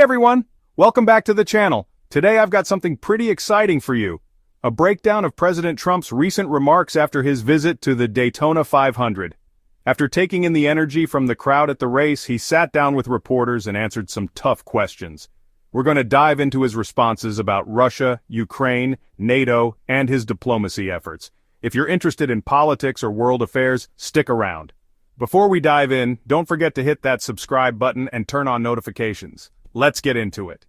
Hey everyone! Welcome back to the channel. Today I've got something pretty exciting for you. A breakdown of President Trump's recent remarks after his visit to the Daytona 500. After taking in the energy from the crowd at the race, he sat down with reporters and answered some tough questions. We're going to dive into his responses about Russia, Ukraine, NATO, and his diplomacy efforts. If you're interested in politics or world affairs, stick around. Before we dive in, don't forget to hit that subscribe button and turn on notifications. Let's get into it.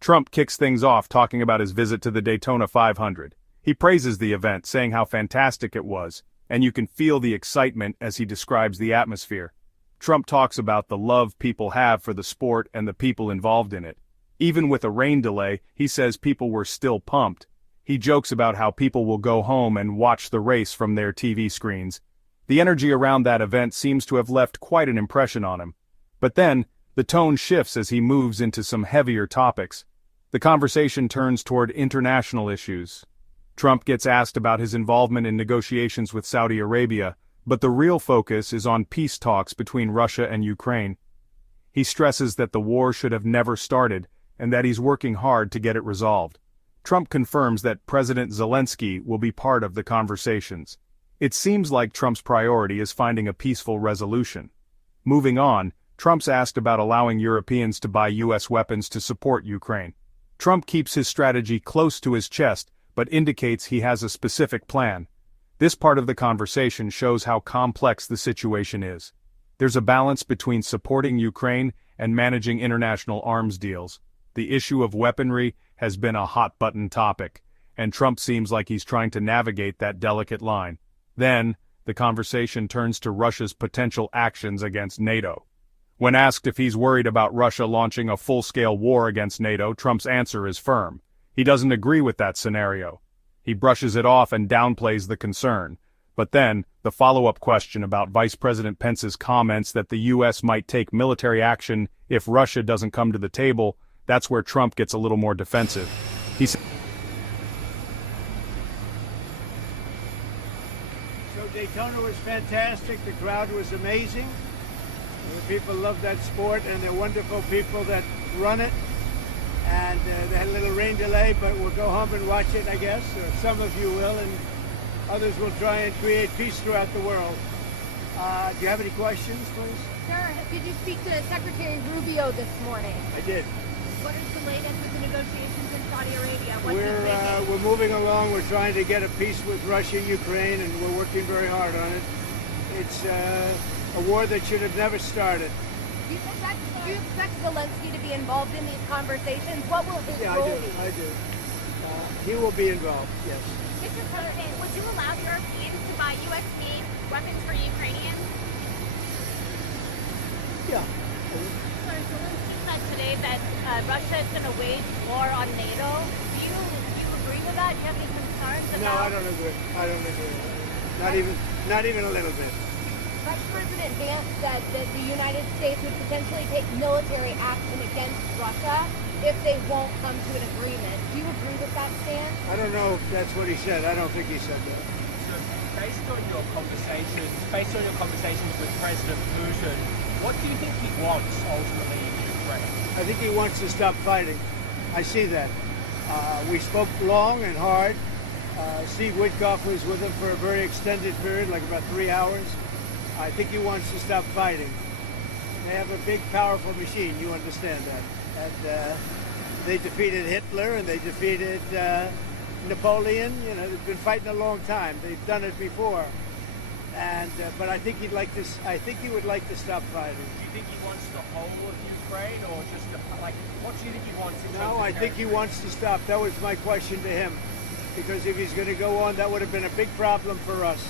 Trump kicks things off talking about his visit to the Daytona 500. He praises the event, saying how fantastic it was, and you can feel the excitement as he describes the atmosphere. Trump talks about the love people have for the sport and the people involved in it. Even with a rain delay, he says people were still pumped. He jokes about how people will go home and watch the race from their TV screens. The energy around that event seems to have left quite an impression on him. But then, the tone shifts as he moves into some heavier topics. The conversation turns toward international issues. Trump gets asked about his involvement in negotiations with Saudi Arabia, but the real focus is on peace talks between Russia and Ukraine. He stresses that the war should have never started, and that he's working hard to get it resolved. Trump confirms that President Zelensky will be part of the conversations. It seems like Trump's priority is finding a peaceful resolution. Moving on, Trump's asked about allowing Europeans to buy U.S. weapons to support Ukraine. Trump keeps his strategy close to his chest, but indicates he has a specific plan. This part of the conversation shows how complex the situation is. There's a balance between supporting Ukraine and managing international arms deals. The issue of weaponry has been a hot-button topic, and Trump seems like he's trying to navigate that delicate line. Then, the conversation turns to Russia's potential actions against NATO. When asked if he's worried about Russia launching a full-scale war against NATO, Trump's answer is firm. He doesn't agree with that scenario. He brushes it off and downplays the concern. But then, the follow-up question about Vice President Pence's comments that the U.S. might take military action if Russia doesn't come to the table, that's where Trump gets a little more defensive. He said, So Daytona was fantastic, the crowd was amazing. The people love that sport, and they're wonderful people that run it. And they had a little rain delay, but we'll go home and watch it, I guess. Or some of you will, and others will try and create peace throughout the world. Do you have any questions, please? Sir, did you speak to Secretary Rubio this morning? I did. What is the latest with the negotiations in Saudi Arabia? What's he thinking? We're moving along. We're trying to get a peace with Russia and Ukraine, and we're working very hard on it. It's a war that should have never started. Do you expect Zelensky to be involved in these conversations? What will his role be? I do. He will be involved, yes. Mr. President, would you allow Europeans to buy U.S.-made weapons for Ukrainians? Yeah. Sir, Zelensky said today that Russia is going to wage war on NATO. Do you agree with that? Do you have any concerns about? No, I don't agree. I don't agree. Not even a little bit. Vice President Vance said that the United States would potentially take military action against Russia if they won't come to an agreement. Do you agree with that stance? I don't know if that's what he said. I don't think he said that. So, based on your conversations with President Putin, what do you think he wants ultimately in Ukraine? I think he wants to stop fighting. I see that. We spoke long and hard. Steve Witkoff was with him for a very extended period, like about 3 hours. I think he wants to stop fighting. They have a big, powerful machine. You understand that. And they defeated Hitler and they defeated Napoleon. You know, they've been fighting a long time. They've done it before. And but I think he'd like to. I think he would like to stop fighting. Do you think he wants the whole of Ukraine, or just what do you think he wants? No, I think he wants to stop. That was my question to him, because if he's going to go on, that would have been a big problem for us.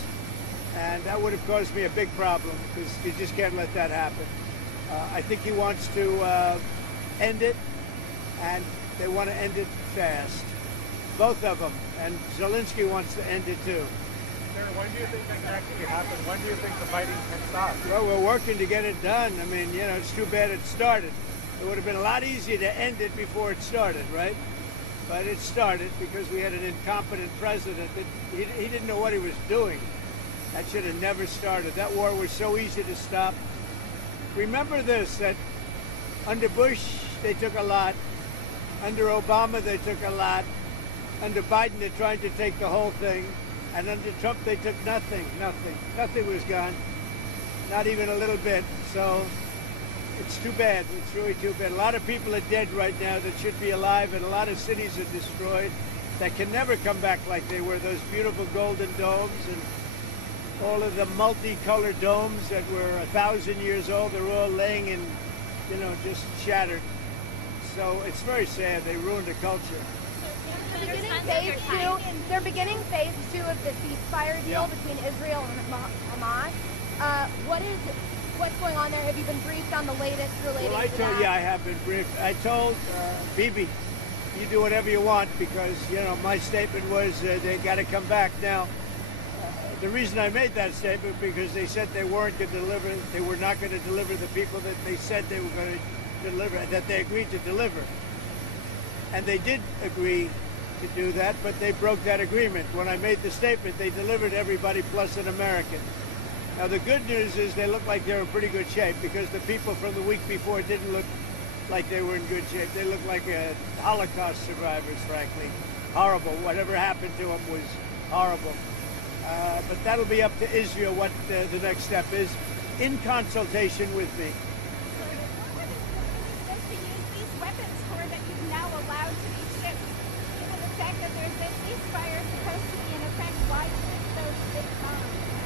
And that would have caused me a big problem, because you just can't let that happen. I think he wants to end it, and they want to end it fast. Both of them. And Zelensky wants to end it too. Sir, when do you think that can actually happen? When do you think the fighting can stop? Well, we're working to get it done. I mean, you know, it's too bad it started. It would have been a lot easier to end it before it started, right? But it started because we had an incompetent president that he didn't know what he was doing. That should have never started. That war was so easy to stop. Remember this, that under Bush, they took a lot. Under Obama, they took a lot. Under Biden, they're trying to take the whole thing. And under Trump, they took nothing. Nothing was gone. Not even a little bit. So it's too bad. It's really too bad. A lot of people are dead right now that should be alive, and a lot of cities are destroyed that can never come back like they were. Those beautiful golden domes and all of the multicolored domes that were 1,000 years old, they're all laying in, just shattered. So it's very sad. They ruined the culture. They're beginning phase 2 of the ceasefire deal between Israel and Hamas. What's going on there? Have you been briefed on the latest related to that? I have been briefed. I told Bibi, you do whatever you want, because my statement was they got to come back now. The reason I made that statement because they said they weren't going to deliver. They were not going to deliver the people that they said they were going to deliver, that they agreed to deliver, and they did agree to do that, but they broke that agreement. When I made the statement, they delivered everybody plus an American. Now the good news is they look like they're in pretty good shape, because the people from the week before didn't look like they were in good shape. They looked like Holocaust survivors, frankly. Horrible. Whatever happened to them was horrible. But that'll be up to Israel what the next step is, in consultation with me.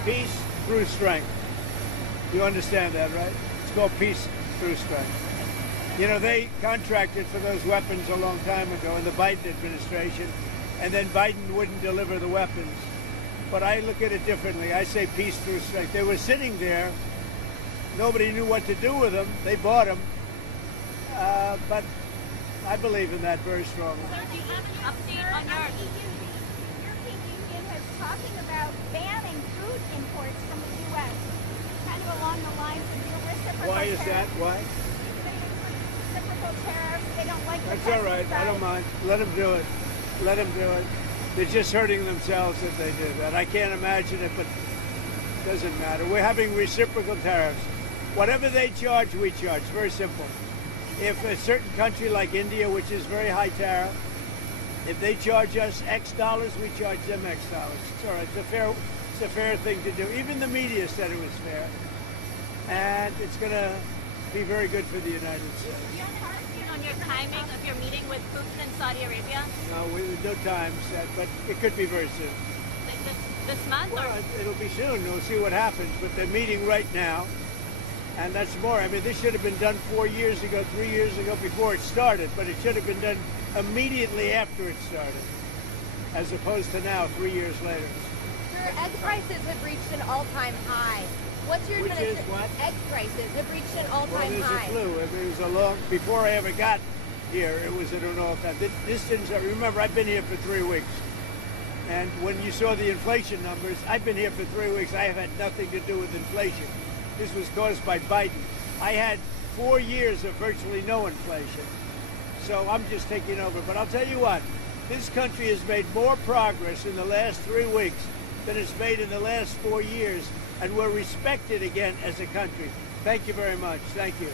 Peace through strength. You understand that, right? It's called peace through strength. They contracted for those weapons a long time ago in the Biden administration, and then Biden wouldn't deliver the weapons. But I look at it differently. I say peace through strength. They were sitting there. Nobody knew what to do with them. They bought them. But I believe in that very strongly. So do you have an update on your... European Union is talking about banning food imports from the U.S. Kind of along the lines of your reciprocal Why is tariffs. that? Why? Reciprocal tariffs. They don't like the That's all right. I don't mind. Let them do it. Let them do it. They're just hurting themselves if they do that. I can't imagine it, but it doesn't matter. We're having reciprocal tariffs. Whatever they charge, we charge. Very simple. If a certain country like India, which is very high tariff, if they charge us X dollars, we charge them X dollars. It's all right. It's a fair thing to do. Even the media said it was fair. And it's going to be very good for the United States. Do you have an update on your timing of your meeting with Putin in Saudi Arabia? No time set, but it could be very soon. This month? Well, or? it'll be soon. We'll see what happens. But they're meeting right now. And that's more. I mean, this should have been done 4 years ago, 3 years ago, before it started. But it should have been done immediately after it started, as opposed to now, 3 years later. Sir, egg prices have reached an all-time high. What's your Which is what? Egg prices have reached an Well, all-time there's high. a clue. It was a long, before I ever got here, it was at an all-time. This didn't, remember, I've been here for 3 weeks. And when you saw the inflation numbers, I've been here for 3 weeks. I have had nothing to do with inflation. This was caused by Biden. I had 4 years of virtually no inflation. So I'm just taking over. But I'll tell you what, this country has made more progress in the last 3 weeks than it's made in the last 4 years. And we're respected again as a country. Thank you very much. Thank you.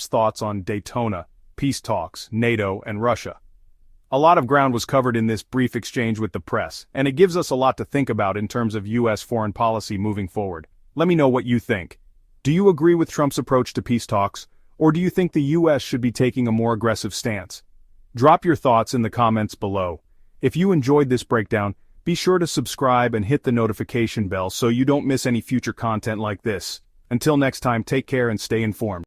Thoughts on Daytona, peace talks, NATO, and Russia. A lot of ground was covered in this brief exchange with the press, and it gives us a lot to think about in terms of U.S. foreign policy moving forward. Let me know what you think. Do you agree with Trump's approach to peace talks, or do you think the U.S. should be taking a more aggressive stance? Drop your thoughts in the comments below. If you enjoyed this breakdown, be sure to subscribe and hit the notification bell so you don't miss any future content like this. Until next time, take care and stay informed.